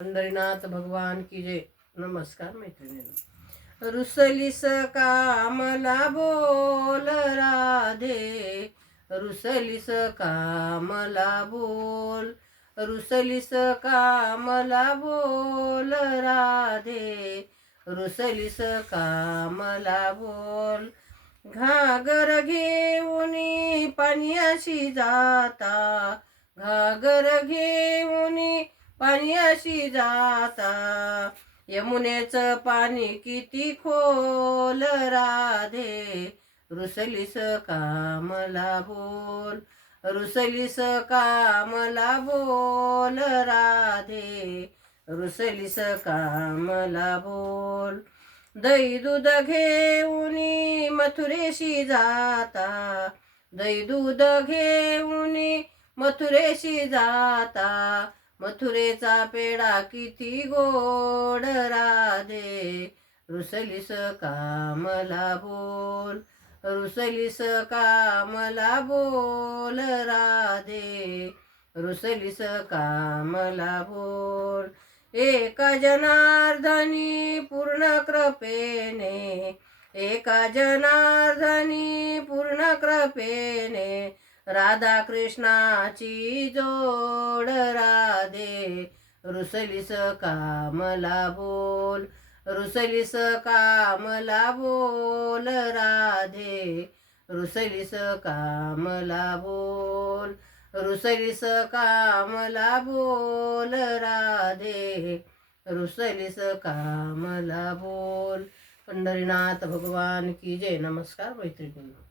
पंढरीनाथ भगवान की जय. नमस्कार मैत्रिणींनो. रुसलीस का मला बोल राधे, रुसलीस का मला बोल, रुसलीस का मला बोल राधे, रुसलीस का मला बोल. घागर घेऊनी पाण्याशी जाता, घागर घेऊनी पाण्याशी जाता, यमुनेचं पाणी किती खोल राधे, रुसलीस का मला बोल, रुसलीस का मला बोल राधे, रुसलीस का मला बोल. दही दूध घेऊनी मथुरेशी जाता, दही दूध घेऊनी मथुरेशी जाता, मथुरेचा पेढा किती गोड राधे, रुसलीस का मला बोल, रुसलीस का मला बोल राधे, रुसलीस का मला बोल. एका जनार्दनी पूर्ण कृपेने, एका जनार्दनी पूर्ण कृपेने, राधा कृष्णाची जोड राधे, रुसलीस का मला बोल, रुसलीस का मला बोल राधे, रुसलीस का मला बोल, रुसलीस का मला बोल राधे, रुसलीस का मला बोल. पंढरीनाथ भगवान की जय. नमस्कार मैत्रिणींनो.